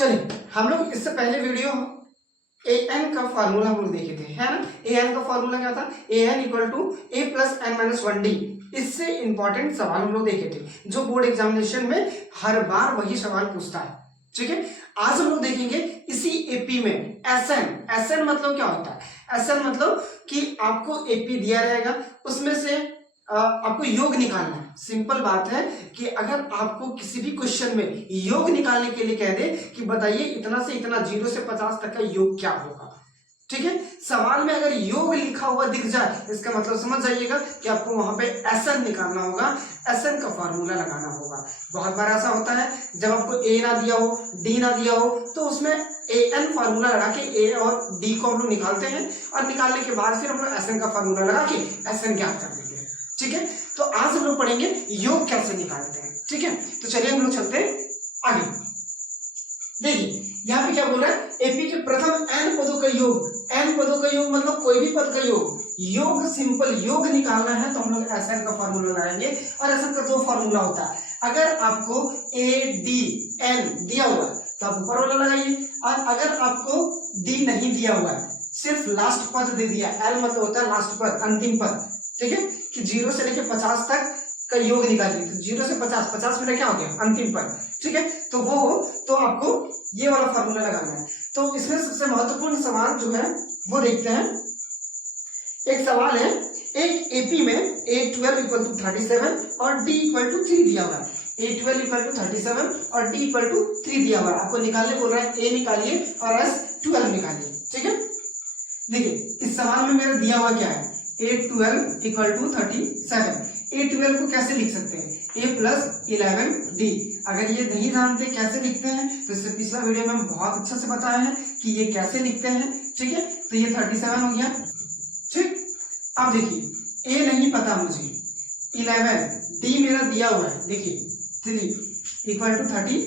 चलिए हम लोग इससे पहले वीडियो ए एन का फार्मूला हम लोग देखे थे, है ना। ए एन का फार्मूला क्या था? A N equal to A plus N minus one D. इससे इंपॉर्टेंट सवाल हम लोग देखे थे जो बोर्ड एग्जामिनेशन में हर बार वही सवाल पूछता है। ठीक है, आज हम लोग देखेंगे इसी एपी में एस एन। एस एन मतलब क्या होता है? एस एन मतलब कि आपको एपी दिया रहेगा, उसमें से आपको योग निकालना है। सिंपल बात है कि अगर आपको किसी भी क्वेश्चन में योग निकालने के लिए कह दे कि बताइए इतना से इतना 0 से 50 तक का योग क्या होगा, ठीक है, सवाल में अगर योग लिखा हुआ दिख जाए इसका मतलब समझ जाइएगा कि आपको वहां पे एसएन निकालना होगा, एसएन का फॉर्मूला लगाना होगा। बहुत बार ऐसा होता है जब आपको ए ना दिया हो, डी ना दिया हो, तो उसमें ए एन फॉर्मूला लगा के ए और डी को हम लोग निकालते हैं और निकालने के बाद फिर हम लोग एसएन का फॉर्मूला लगा के एसएन ज्ञात कर देंगे। ठीक है, तो आज हम लोग पढ़ेंगे योग कैसे निकालते हैं। ठीक है, तो चलिए हम लोग चलते हैं आगे। देखिए यहाँ पे क्या बोल रहा है, एपी के प्रथम एन पदों का योग। एन पदों का योग मतलब कोई भी पद का योग। योग सिंपल योग निकालना है तो हम लोग एसएन का फॉर्मूला लगाएंगे और एसएन का दो फॉर्मूला होता है। अगर आपको ए डी एन दिया हुआ है तो आप ऊपर वाला लगाइए, और अगर आपको डी नहीं दिया हुआ है, सिर्फ लास्ट पद दे दिया, एल मतलब होता है लास्ट पद, अंतिम पद। ठीक है, कि 0 से लेकर 50 तक का योग निकालिए, तो 0 से 50, 50 में क्या हो गया? अंतिम पद। ठीक है, तो वो तो आपको ये वाला फॉर्मूला लगाना है। तो इसमें सबसे महत्वपूर्ण सवाल जो है वो देखते हैं। एक सवाल है, एक एपी में A12 इक्वल टू 37 और D इक्वल टू 3 दिया हुआ है। A12 इक्वल टू 37 और D इक्वल टू 3 दिया हुआ है। आपको निकालने बोल रहा है, A निकालिए और S12 निकालिए। ठीक है, देखिए इस सवाल में मेरा दिया हुआ क्या है, A12 इक्वल टू 37। A12 को कैसे लिख सकते हैं? A plus 11D। अगर ये नहीं जानते कैसे लिखते हैं तो इससे पिछला वीडियो में हम बहुत अच्छा से बताए हैं कि ये कैसे लिखते हैं। ठीक है, तो ये 37 हो गया। ठीक, अब देखिए A नहीं पता मुझे, 11D मेरा दिया हुआ है, देखिए 3 equal to 30,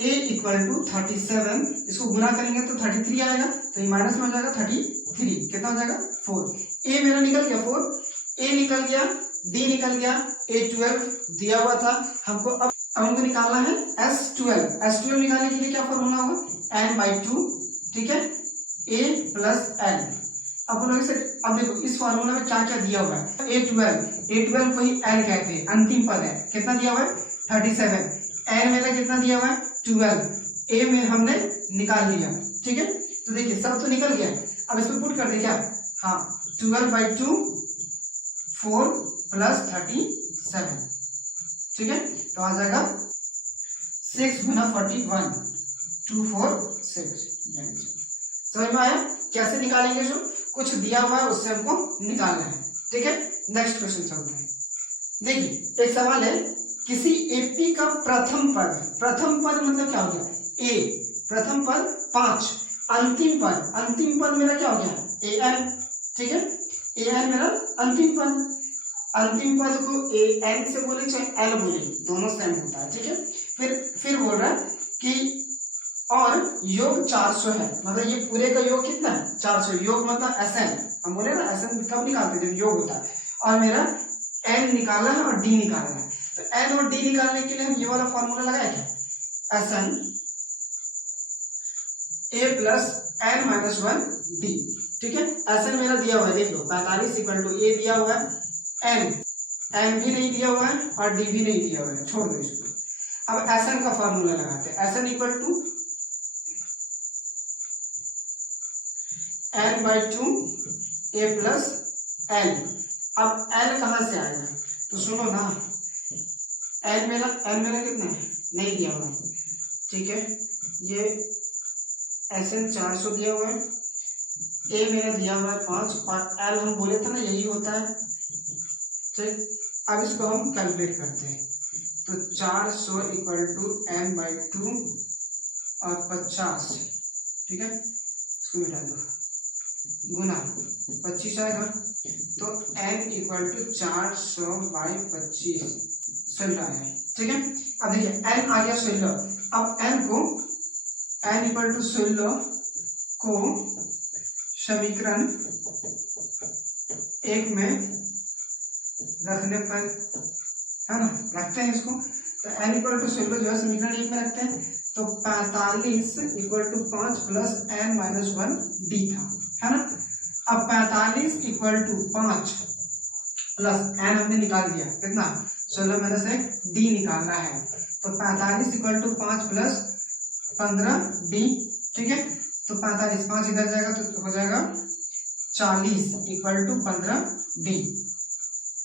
A equal to 37, इसको गुना करेंगे तो 33 आएगा, तो ये माइनस में हो जाएगा 33, कितना हो जाएगा 4। A मेरा निकल गया 4, A निकल गया, D निकल गया, A12 दिया हुआ था हमको। अब हमको निकालना है S12। S12 निकालने के लिए क्या फॉर्मूला होगा? n/2। ठीक है, A प्लस n। अब लोग इसे, अब देखो इस फॉर्मूला में क्या क्या दिया हुआ है। A12 को ही n कहते हैं, अंतिम पद है। कितना दिया हुआ है? 37। n मेरा कितना दिया हुआ है? 12। A में हमने निकाल लिया। ठीक है, तो देखिए सब तो निकल गया। अब इसको पुट कर दे क्या? हाँ, 12/2 4 प्लस 37। ठीक है, तो आ जाएगा 6 गुना 41, 246। समझ में आया कैसे निकालेंगे? जो कुछ दिया हुआ है उससे हमको निकालना है। ठीक है, नेक्स्ट क्वेश्चन चलते हैं। देखिए एक सवाल है, किसी एपी का प्रथम पद मतलब क्या हो गया? ए, प्रथम पद 5, अंतिम पद मेरा क्या हो गया? A N. ठीक है, ए एन मेरा अंतिम पद को ए एन से बोले चाहे एल बोले, दोनों सेम होता है। ठीक है, फिर बोल रहा है कि और योग 400 है, मतलब ये पूरे का योग कितना है? 400। योग मतलब एस एन, हम बोले ना एस एन कब निकालते जब योग होता है। और मेरा एन निकालना है और डी निकालना है, तो एन और डी निकालने के लिए हम ये वाला फॉर्मूला लगाए क्या? S N A plus N minus 1 D. ठीक है, एस एन मेरा दिया हुआ है, देख लो 45 इक्वल टू ए दिया हुआ है, एन भी नहीं दिया हुआ है और डी भी नहीं दिया हुआ है, छोड़ दो इसको। अब एस एन का फॉर्मूला लगाते हैं। S N equal to n/2 a plus n। अब n कहां से आएगा? तो सुनो ना, n मेरा कितना है? नहीं दिया हुआ है। ठीक है, ये SN 400 दिया हुआ है, a मेरा दिया हुआ है 5 और l हम बोले थे ना यही होता है। ठीक, अब इसको हम कैलकुलेट करते हैं, तो 400 इक्वल टू n/2 और 50। ठीक है, इसको मिटा दो, गुना 25 आएगा, तो n इक्वल टू 400/25 16 है। ठीक है, अब देखिए n आ गया 16। अब n इक्वल टू 16 को समीकरण 1 में रखने पर, है ना, रखते हैं इसको, तो n इक्वल टू 16 जो है समीकरण 1 में रखते हैं, तो 45 equal to 5 plus n minus 1 D था, है ना। अब 45 इक्वल टू 5 प्लस n हमने निकाल दिया, कितना 16 माइनस 1 डी निकालना है। तो 45 इक्वल टू 5 प्लस 15 डी, ठीक है। तो 45 5 इधर जाएगा तो हो जाएगा 40 इक्वल टू 15 डी,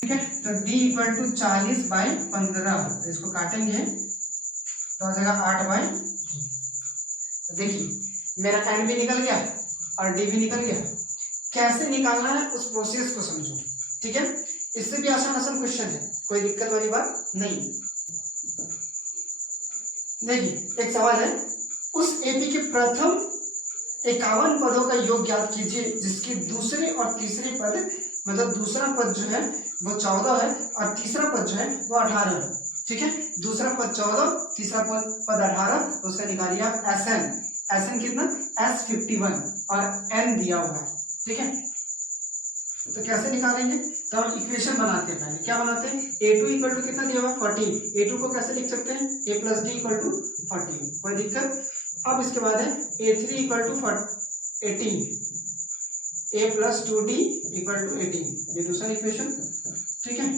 ठीक है। तो d इक्वल टू 40 बाई 15, तो इसको काटेंगे तो आ जाएगा 8 बाई। तो देखिए मेरा n भी निकल गया और d भी निकल गया। कैसे निकालना है उस प्रोसेस को समझो, ठीक है। इससे भी आसान आसान क्वेश्चन है, कोई दिक्कत वाली बात नहीं। देखिए एक सवाल है, उस एपी के प्रथम 51 पदों का योग ज्ञात कीजिए जिसके दूसरे और तीसरे पद, मतलब दूसरा पद जो है वो 14 है और तीसरा पद जो है वो 18 है, ठीक है। दूसरा पद 14, तीसरा पद 18, तो उसका निकालिए आप SN कितना S51 और n दिया हुआ है, ठीक है। तो कैसे निकालेंगे, तो हम इक्वेशन बनाते हैं। पहले क्या बनाते हैं, a2 इक्वल टू कितना दिया हुआ 14, a2 को कैसे लिख सकते हैं a plus D equal to 14, कोई दिक्कत। अब इसके बाद है a3 equal to 18, a plus 2d equal to 18, ये दूसरा इक्वेशन, ठीक है।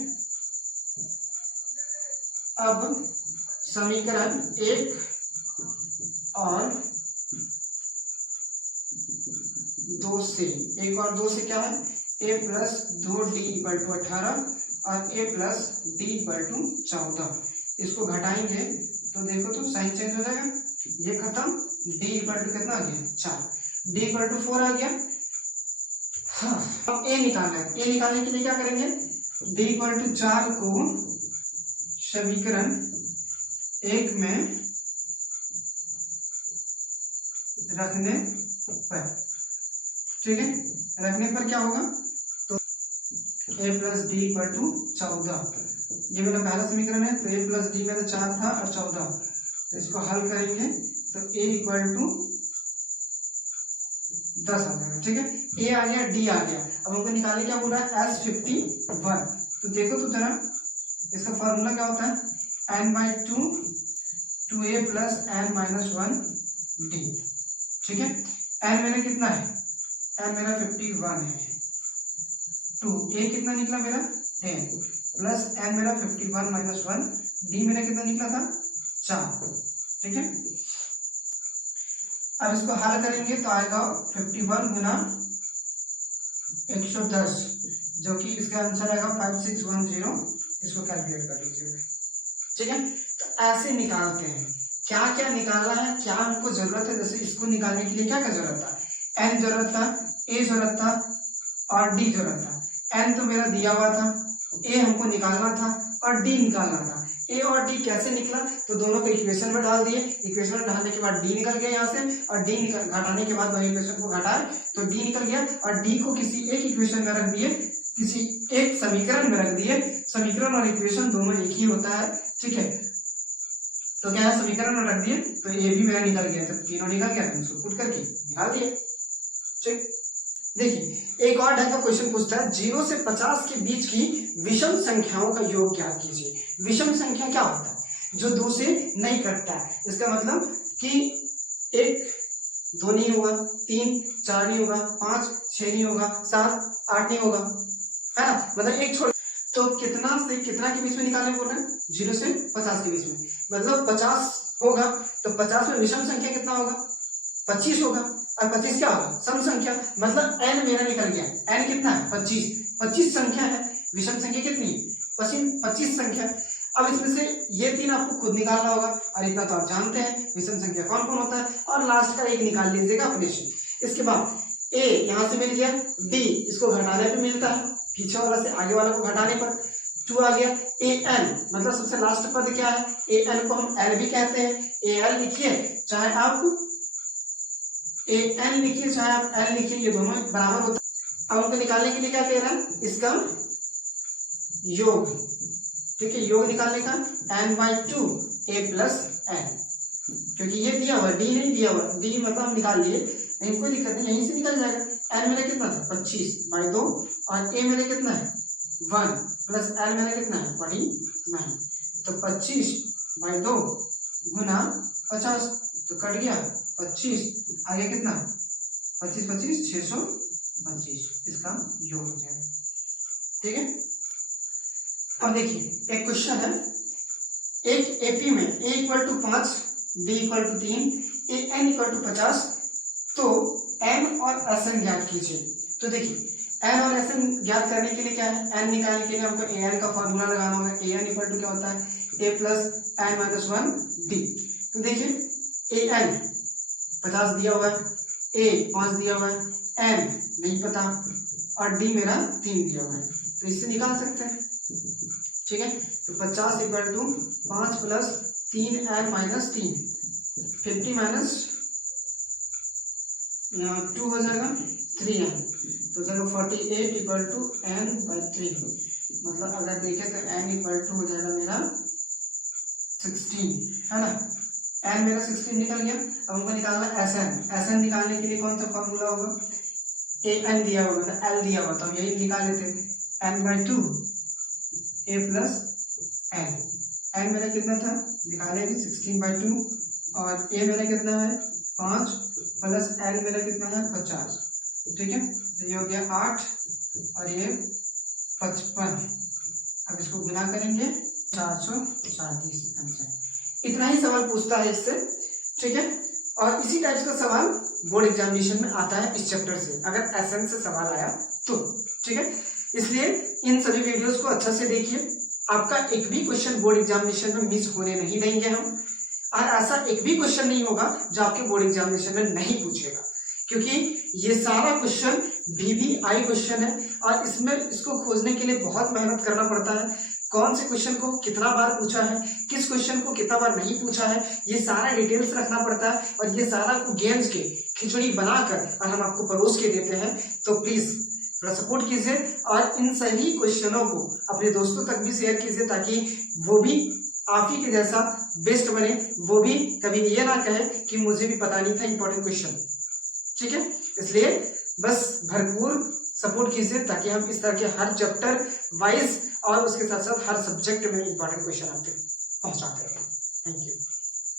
अब समीकरण 1 और 2 से, 1 और 2 से क्या है a plus 2d equal to 18 और a plus d equal to 14, इसको घटाएंगे तो देखो तो साइन चेंज हो जाएगा, ये खत्म, d इक्वल टू कितना आ गया 4, d इक्वल टू 4 आ गया। हाँ अब a निकालना है, a निकालने के लिए क्या करेंगे, d इक्वल टू 4 को समीकरण 1 में रखने पर, ठीक है, रखने पर क्या होगा, तो a plus D equal to 14, ये मेरा पहला समीकरण है। तो a प्लस डी मेरा 4 था और 14, तो इसको हल करेंगे तो a इक्वल टू 10 आ जाएगा, ठीक है। a आ गया, d आ गया, अब हमको निकालने क्या बोला है S51। तो देखो तो जरा इसका फॉर्मूला क्या होता है n/2 2a plus n minus 1 d, ठीक है। n मेरा कितना है, n मेरा 51 है, 2a कितना निकला मेरा 10 प्लस n मेरा 51 माइनस 1 d मेरा कितना निकला था 4, ठीक है। अब इसको हल करेंगे तो आएगा 51 गुना 110, जो कि इसका आंसर आएगा 5610, इसको कैलकुलेट कर लीजिएगा, ठीक है। तो ऐसे निकालते हैं, क्या क्या निकालना है, क्या हमको जरूरत है। जैसे इसको निकालने के लिए क्या क्या जरूरत था, n जरूरत था, a जरूरत था और d जरूरत था। n तो मेरा दिया हुआ था, a हमको निकालना था और d निकालना था। a और d कैसे निकला, तो दोनों को इक्वेशन में डाल दिए, इक्वेशन में डालने के बाद d निकल गया यहाँ से, और d घटाने के बाद दोनों इक्वेशन को घटाए तो d निकल गया, और d को किसी एक इक्वेशन में रख दिए, किसी एक समीकरण में रख दिए। समीकरण और इक्वेशन दोनों एक ही होता है, ठीक है। तो क्या है, समीकरण में रख दिए तो ये भी मेरा निकल गया, जब तीनों निकल गया तो उसको पुट करके निकाल दिए, ठीक। देखिए एक और ढंग का क्वेश्चन पूछता है, 0 से 50 के बीच की विषम संख्याओं का योग ज्ञात कीजिए। विषम संख्या क्या होता है, जो 2 से नहीं कटता है। इसका मतलब कि 1 2 नहीं होगा, 3 4 नहीं होगा, 5 6 नहीं होगा, 7 8 नहीं होगा, है ना। मतलब एक छोड़, तो कितना से कितना के बीच में निकालने बोल रहे हैं, 0 से 50 के बीच में। मतलब 50 होगा तो 50 में विषम संख्या कितना होगा, 25 होगा, और 25 क्या होगा, सम संख्या। मतलब n मेरा निकल गया, n कितना है 25 संख्या है, विषम संख्या कितनी है 25 संख्या। अब इसमें से ये 3 आपको खुद निकालना होगा, और इतना तो आप जानते हैं विषम संख्या कौन कौन होता है, और लास्ट का 1 निकाल लीजिएगा अपने से। इसके बाद a यहाँ से मिल गया, d इसको घटाने पे मिलता है, पीछे वाला से आगे वाला को घटाने पर 2 आ गया, an मतलब सबसे लास्ट पद क्या है, an को हम l भी कहते हैं, al लिखिए चाहे आप an लिखिए चाहे आप l लिखिए, ये दोनों बराबर होता है। अब उनको निकालने के लिए क्या कह रहा है, इसका योग, ठीक है। योग निकालने का n/2 a प्लस n, क्योंकि ये दिया हुआ d नहीं दिया हुआ, d मतलब हम निकाल लिए, नहीं कोई दिक्कत नहीं, यहीं से निकल जाएगा। n मेरा कितना था 25/2 और a मेरा कितना है 1 प्लस l मेरा कितना है 49, तो 25/2 गुना 50, तो कट गया 25, आगे कितना 25 25 625, इसका योग हो जाएगा। ठीक है, अब देखिए एक क्वेश्चन है, एक एपी में a equal to 5, b equal to 3, an equal to 50, तो n और Sn ज्ञात कीजिए। तो देखिए n और Sn ज्ञात करने के लिए क्या है, n निकालने के लिए हमको an का फॉर्मूला लगाना होगा। an इक्वल टू क्या होता है, a plus n minus 1 d। तो देखिए an 50 दिया हुआ है, a 5 दिया हुआ है, n नहीं पता और d मेरा 3 दिया हुआ है, तो इससे निकाल सकते हैं। ठीक है, तो 50 equal to 5 plus 3n minus 3, 50 minus 2 हो जाएगा 3n, तो चलो 48 इक्वल टू n बाई 3, मतलब अगर देखें तो n इक्वल टू हो जाएगा मेरा 16, है ना। n मेरा 16 निकल गया। अब हमको निकालना Sn निकालने के लिए कौन सा फॉर्मूला होगा, an दिया होगा तो l दिया हुआ, तो हम यही निकाल लेते हैं, n by 2 a plus n मेरा कितना था निकाले भी 16 बाई 2, और a मेरा कितना है 5 प्लस l मेरा कितना है 50। ठीक है, तो ये हो गया 8 और ये 55। अब इसको गुना करेंगे 437 आंसर। इतना ही सवाल पूछता है इससे। ठीक है, और इसी टाइप का सवाल बोर्ड एग्जामिनेशन में आता है इस चैप्टर से, अगर Sn से सवाल आया तो। ठीक है, इसलिए इन सभी वीडियोस को अच्छा से देखिए, आपका एक भी क्वेश्चन बोर्ड एग्जामिनेशन में मिस होने नहीं देंगे हम, और ऐसा एक भी क्वेश्चन नहीं होगा जो आपके बोर्ड एग्जामिनेशन में नहीं पूछेगा, क्योंकि ये सारा क्वेश्चन VVI क्वेश्चन है और इसमें इसको खोजने के लिए बहुत मेहनत करना पड़ता है। कौन से क्वेश्चन को कितना बार पूछा है, किस क्वेश्चन को कितना बार नहीं पूछा है, ये सारा डिटेल्स रखना पड़ता है, और ये सारा गेम्स के खिचड़ी बनाकर और हम आपको परोस के देते हैं। तो प्लीज थोड़ा सपोर्ट कीजिए और इन सभी क्वेश्चनों को अपने दोस्तों तक भी शेयर कीजिए, ताकि वो भी आप ही के जैसा बेस्ट बने, वो भी कभी ये ना कहे कि मुझे भी पता नहीं था इंपॉर्टेंट क्वेश्चन। ठीक है, इसलिए बस भरपूर सपोर्ट कीजिए ताकि हम इस तरह के हर चैप्टर वाइज और उसके साथ साथ हर सब्जेक्ट में इंपॉर्टेंट क्वेश्चन आपके पहुंचाते हैं। Thank you.